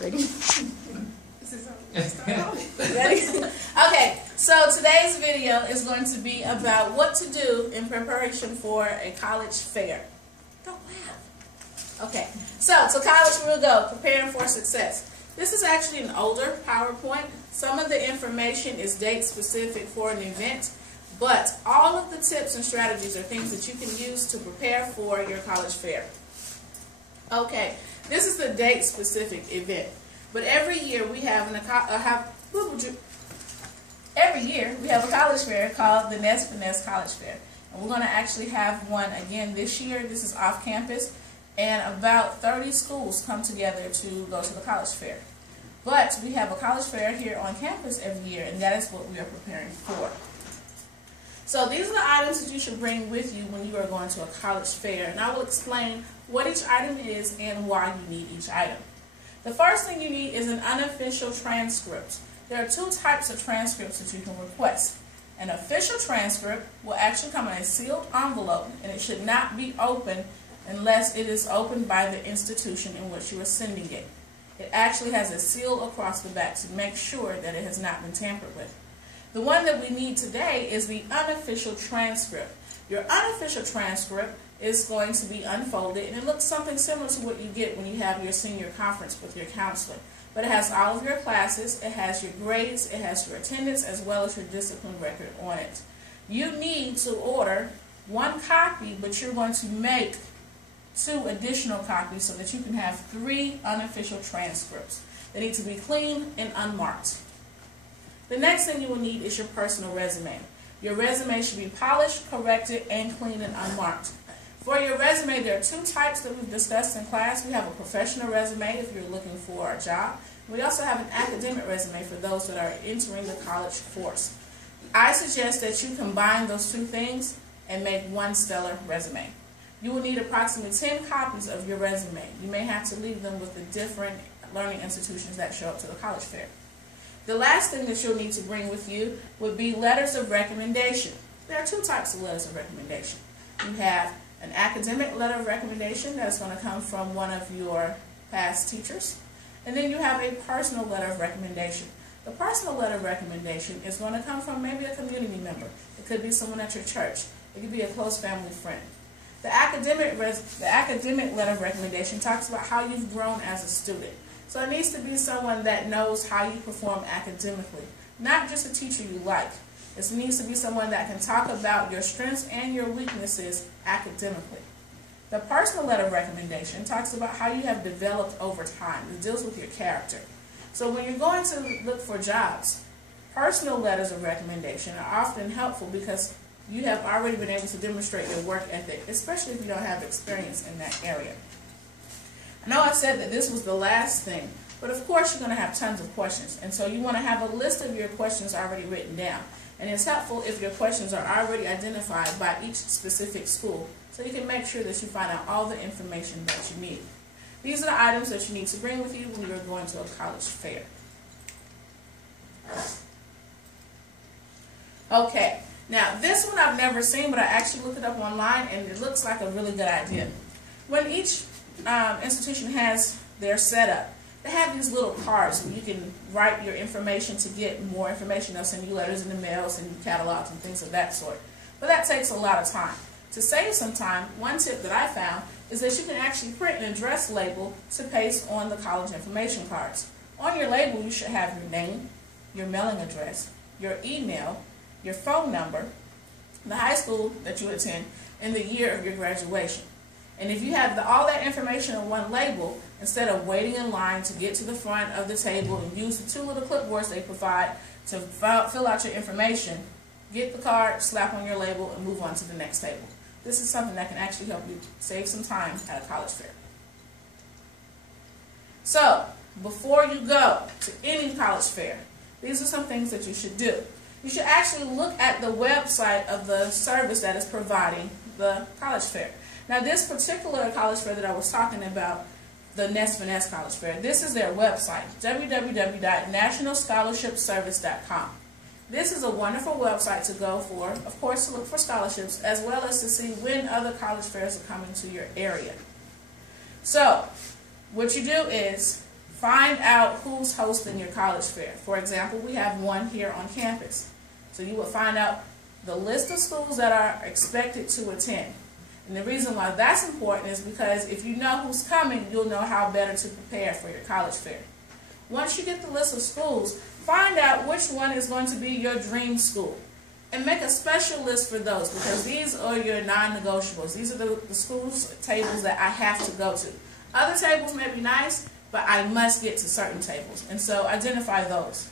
Ready? Okay, so today's video is going to be about what to do in preparation for a college fair. Don't laugh. Okay, so to college we'll go, preparing for success. This is actually an older PowerPoint. Some of the information is date specific for an event, but all of the tips and strategies are things that you can use to prepare for your college fair. Okay, this is the date specific event. But every year we have a college fair called the Nez Perce College Fair. And we're going to actually have one again this year. This is off campus. And about 30 schools come together to go to the college fair. But we have a college fair here on campus every year, and that is what we are preparing for. So these are the items that you should bring with you when you are going to a college fair. And I will explain what each item is and why you need each item. The first thing you need is an unofficial transcript. There are two types of transcripts that you can request. An official transcript will actually come in a sealed envelope, and it should not be opened unless it is opened by the institution in which you are sending it. It actually has a seal across the back to make sure that it has not been tampered with. The one that we need today is the unofficial transcript. Your unofficial transcript is going to be unfolded, and it looks something similar to what you get when you have your senior conference with your counselor. But it has all of your classes, it has your grades, it has your attendance, as well as your discipline record on it. You need to order one copy, but you're going to make 2 additional copies so that you can have 3 unofficial transcripts. They need to be clean and unmarked. The next thing you will need is your personal resume. Your resume should be polished, corrected, and clean and unmarked. For your resume, there are 2 types that we've discussed in class. We have a professional resume if you're looking for a job. We also have an academic resume for those that are entering the college course. I suggest that you combine those 2 things and make one stellar resume. You will need approximately 10 copies of your resume. You may have to leave them with the different learning institutions that show up to the college fair. The last thing that you'll need to bring with you would be letters of recommendation. There are 2 types of letters of recommendation. You have an academic letter of recommendation that's going to come from one of your past teachers. And then you have a personal letter of recommendation. The personal letter of recommendation is going to come from maybe a community member. It could be someone at your church. It could be a close family friend. The academic letter of recommendation talks about how you've grown as a student. So it needs to be someone that knows how you perform academically, not just a teacher you like. It needs to be someone that can talk about your strengths and your weaknesses academically. The personal letter of recommendation talks about how you have developed over time. It deals with your character. So when you're going to look for jobs, personal letters of recommendation are often helpful because you have already been able to demonstrate your work ethic, especially if you don't have experience in that area. I know I said that this was the last thing, but of course you're going to have tons of questions, and so you want to have a list of your questions already written down. And it's helpful if your questions are already identified by each specific school, so you can make sure that you find out all the information that you need. These are the items that you need to bring with you when you're going to a college fair. Okay, now this one I've never seen, but I actually looked it up online, and it looks like a really good idea. When each institution has their setup, they have these little cards where you can write your information to get more information. They'll send you letters in the mail, send you catalogs and things of that sort. But that takes a lot of time. To save some time, one tip that I found is that you can actually print an address label to paste on the college information cards. On your label, you should have your name, your mailing address, your email, your phone number, the high school that you attend, and the year of your graduation. And if you have all that information on one label, instead of waiting in line to get to the front of the table and use the 2 little clipboards they provide to fill out your information, get the card, slap on your label, and move on to the next table. This is something that can actually help you save some time at a college fair. So, before you go to any college fair, these are some things that you should do. You should actually look at the website of the service that is providing the college fair. Now, this particular college fair that I was talking about, the Nez Perce College Fair, this is their website, www.nationalscholarshipservice.com. This is a wonderful website to go for, of course, to look for scholarships, as well as to see when other college fairs are coming to your area. So, what you do is Find out who's hosting your college fair. For example, we have one here on campus. So you will find out the list of schools that are expected to attend. And the reason why that's important is because if you know who's coming, you'll know how better to prepare for your college fair. Once you get the list of schools, find out which one is going to be your dream school. And make a special list for those, because these are your non-negotiables. These are the schools tables that I have to go to. Other tables may be nice, but I must get to certain tables. And so identify those.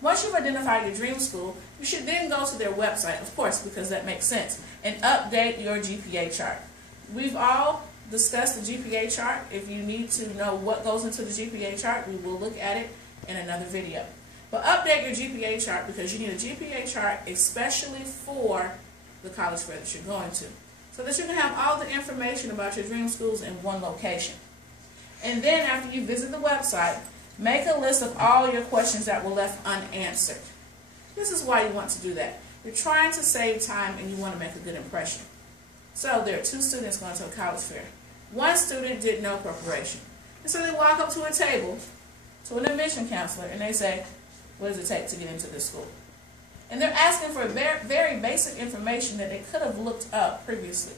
Once you've identified your dream school, you should then go to their website, of course, because that makes sense, and update your GPA chart. We've all discussed the GPA chart. If you need to know what goes into the GPA chart, we will look at it in another video. But update your GPA chart, because you need a GPA chart especially for the college fair that you're going to, so that you can have all the information about your dream schools in one location. And then after you visit the website, make a list of all your questions that were left unanswered. This is why you want to do that. You're trying to save time and you want to make a good impression. So there are 2 students going to a college fair. One student did no preparation. And so they walk up to a table, to an admission counselor, and they say, what does it take to get into this school? And they're asking for very basic information that they could have looked up previously.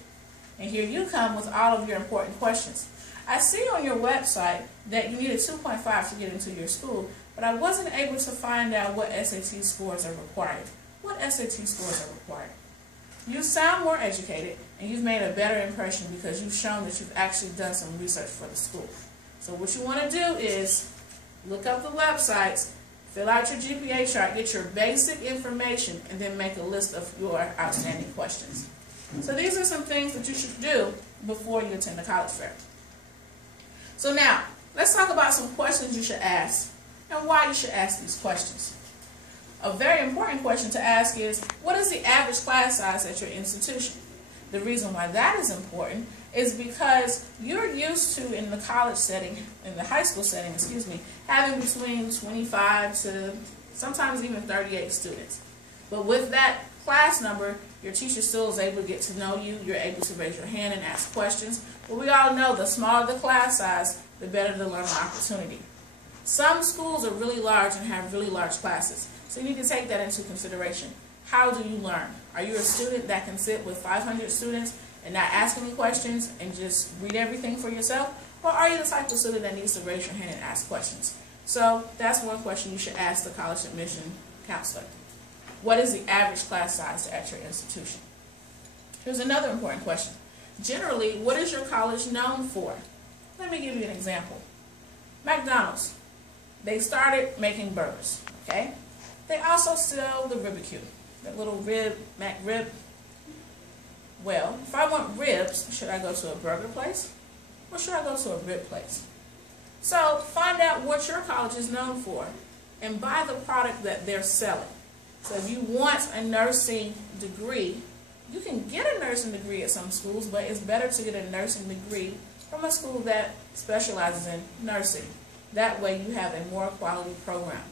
And here you come with all of your important questions. I see on your website that you needed 2.5 to get into your school, but I wasn't able to find out what SAT scores are required. What SAT scores are required? You sound more educated, and you've made a better impression because you've shown that you've actually done some research for the school. So what you want to do is look up the websites, fill out your GPA chart, get your basic information, and then make a list of your outstanding questions. So these are some things that you should do before you attend the college fair. So now, let's talk about some questions you should ask and why you should ask these questions. A very important question to ask is, what is the average class size at your institution? The reason why that is important is because you're used to, in the college setting, in the high school setting, having between 25 to sometimes even 38 students. But with that class number, your teacher still is able to get to know you. You're able to raise your hand and ask questions. But we all know the smaller the class size, the better the learning opportunity. Some schools are really large and have really large classes. So you need to take that into consideration. How do you learn? Are you a student that can sit with 500 students and not ask any questions and just read everything for yourself? Or are you the type of student that needs to raise your hand and ask questions? So that's one question you should ask the college admission counselor. What is the average class size at your institution? Here's another important question. Generally, what is your college known for? Let me give you an example. McDonald's. They started making burgers, okay? They also sell the Ribicue, that little McRib. Well, if I want ribs, should I go to a burger place or should I go to a rib place? So find out what your college is known for and buy the product that they're selling. So if you want a nursing degree, you can get a nursing degree at some schools, but it's better to get a nursing degree from a school that specializes in nursing. That way you have a more quality program.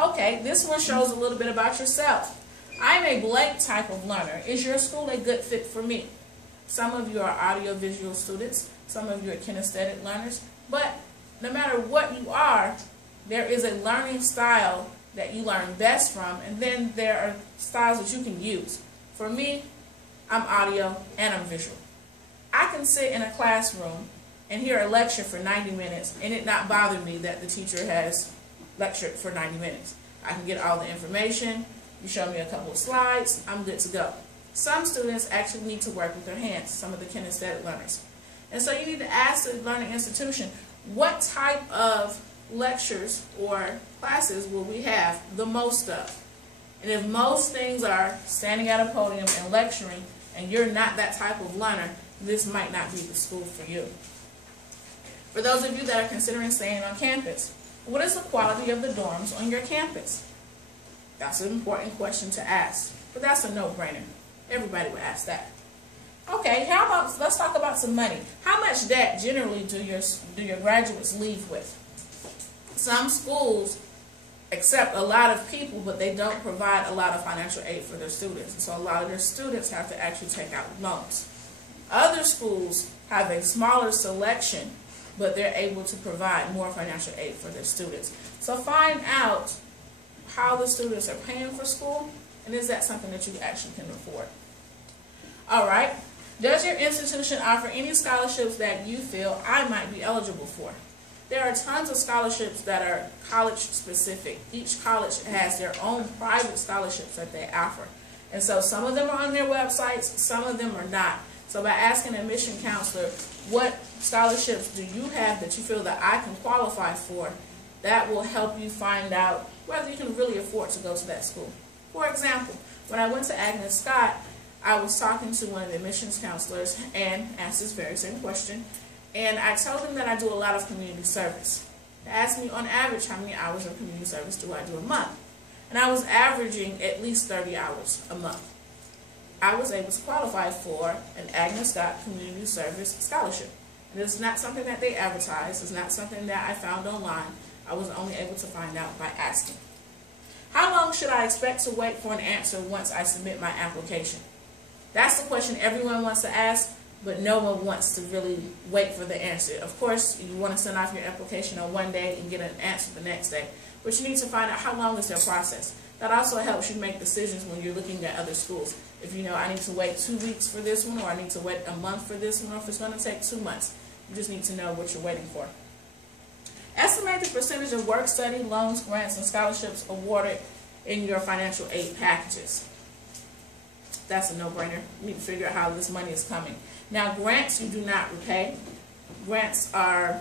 Okay, this one shows a little bit about yourself. I'm a blank type of learner. Is your school a good fit for me? Some of you are audio-visual students. Some of you are kinesthetic learners. But no matter what you are, there is a learning style that you learn best from, and then there are styles that you can use. For me, I'm audio and I'm visual. I can sit in a classroom and hear a lecture for 90 minutes and it not bother me that the teacher has lectured for 90 minutes. I can get all the information. You show me a couple of slides, I'm good to go. Some students actually need to work with their hands, some of the kinesthetic learners. And so you need to ask the learning institution, what type of lectures or classes will we have the most of? And if most things are standing at a podium and lecturing, and you're not that type of learner, this might not be the school for you. For those of you that are considering staying on campus, what is the quality of the dorms on your campus? That's an important question to ask, but that's a no-brainer. Everybody would ask that. Okay, how about, let's talk about some money. How much debt generally do your graduates leave with? Some schools accept a lot of people, but they don't provide a lot of financial aid for their students. And so a lot of their students have to actually take out loans. Other schools have a smaller selection but they're able to provide more financial aid for their students. So find out how the students are paying for school, and is that something that you actually can afford? All right. Does your institution offer any scholarships that you feel I might be eligible for? There are tons of scholarships that are college specific. Each college has their own private scholarships that they offer. And so some of them are on their websites, some of them are not. So by asking an admission counselor, what scholarships do you have that you feel that I can qualify for, that will help you find out whether you can really afford to go to that school. For example, when I went to Agnes Scott, I was talking to one of the admissions counselors and asked this very same question. And I told him that I do a lot of community service. They asked me on average how many hours of community service do I do a month. And I was averaging at least 30 hours a month. I was able to qualify for an Agnes Scott Community Service Scholarship. And it's not something that they advertise. It's not something that I found online. I was only able to find out by asking. How long should I expect to wait for an answer once I submit my application? That's the question everyone wants to ask, but no one wants to really wait for the answer. Of course, you want to send off your application on one day and get an answer the next day, but you need to find out how long is their process. That also helps you make decisions when you're looking at other schools. If you know I need to wait 2 weeks for this one, or I need to wait a month for this one, or if it's going to take 2 months, you just need to know what you're waiting for. Estimate the percentage of work study, loans, grants, and scholarships awarded in your financial aid packages. That's a no-brainer. You need to figure out how this money is coming. Now, grants you do not repay. Grants are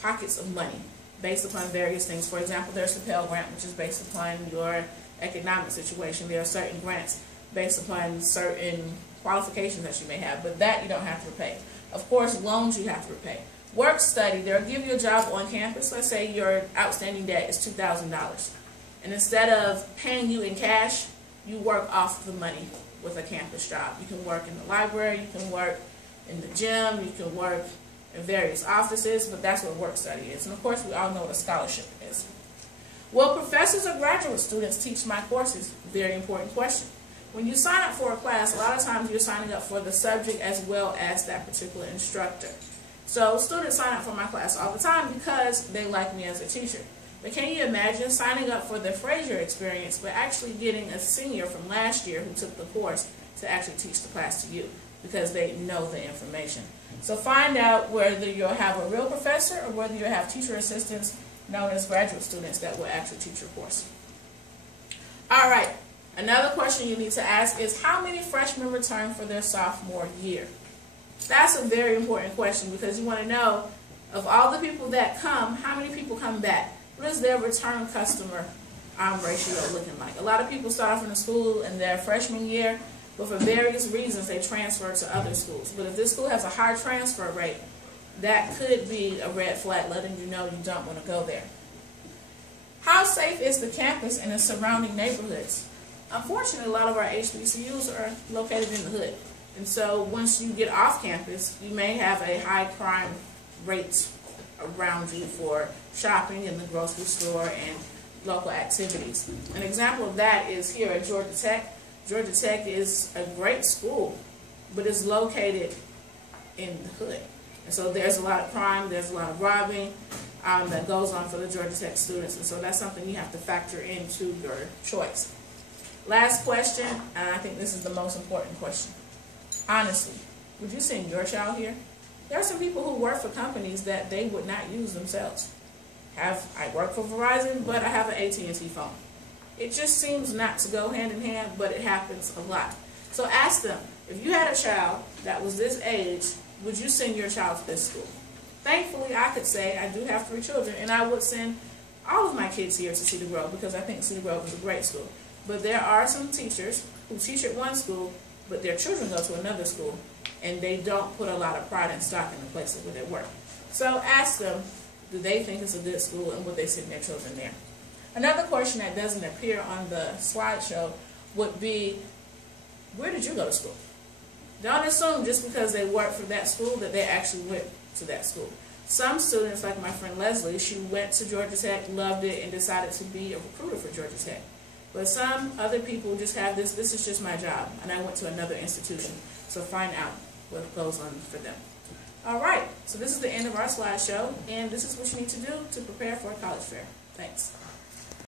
pockets of money based upon various things. For example, there's the Pell Grant, which is based upon your economic situation. There are certain grants based upon certain qualifications that you may have, but that you don't have to repay. Of course, loans you have to repay. Work study, they'll give you a job on campus. Let's say your outstanding debt is $2,000. And instead of paying you in cash, you work off the money with a campus job. You can work in the library, you can work in the gym, you can work in various offices, but that's what work study is. And of course, we all know what a scholarship is. Will professors or graduate students teach my courses? Very important question. When you sign up for a class, a lot of times you're signing up for the subject as well as that particular instructor. So students sign up for my class all the time because they like me as a teacher. But can you imagine signing up for the Fraser experience but actually getting a senior from last year who took the course to actually teach the class to you because they know the information? So find out whether you'll have a real professor or whether you'll have teacher assistants known as graduate students that will actually teach your course. All right, another question you need to ask is how many freshmen return for their sophomore year? That's a very important question because you want to know of all the people that come, how many people come back? What is their return customer ratio looking like? A lot of people start off in the school in their freshman year, but for various reasons they transfer to other schools. But if this school has a high transfer rate, that could be a red flag letting you know you don't want to go there. How safe is the campus and its surrounding neighborhoods? Unfortunately, a lot of our HBCUs are located in the hood. And so once you get off campus, you may have a high crime rate around you for shopping in the grocery store and local activities. An example of that is here at Georgia Tech. Georgia Tech is a great school, but it's located in the hood. And so there's a lot of crime, there's a lot of robbing that goes on for the Georgia Tech students. And so that's something you have to factor into your choice. Last question, and I think this is the most important question. Honestly, would you send your child here? There are some people who work for companies that they would not use themselves. I work for Verizon, but I have an AT&T phone. It just seems not to go hand in hand, but it happens a lot. So ask them, if you had a child that was this age, would you send your child to this school? Thankfully, I could say I do have 3 children, and I would send all of my kids here to Cedar Grove because I think Cedar Grove is a great school. But there are some teachers who teach at one school, but their children go to another school, and they don't put a lot of pride and stock in the places where they work. So ask them, do they think it's a good school, and would they send their children there? Another question that doesn't appear on the slideshow would be, where did you go to school? Don't assume just because they work for that school that they actually went to that school. Some students, like my friend Leslie, she went to Georgia Tech, loved it, and decided to be a recruiter for Georgia Tech. But some other people just have this is just my job, and I went to another institution. So find out what goes on for them. All right, so this is the end of our slideshow, and this is what you need to do to prepare for a college fair. Thanks.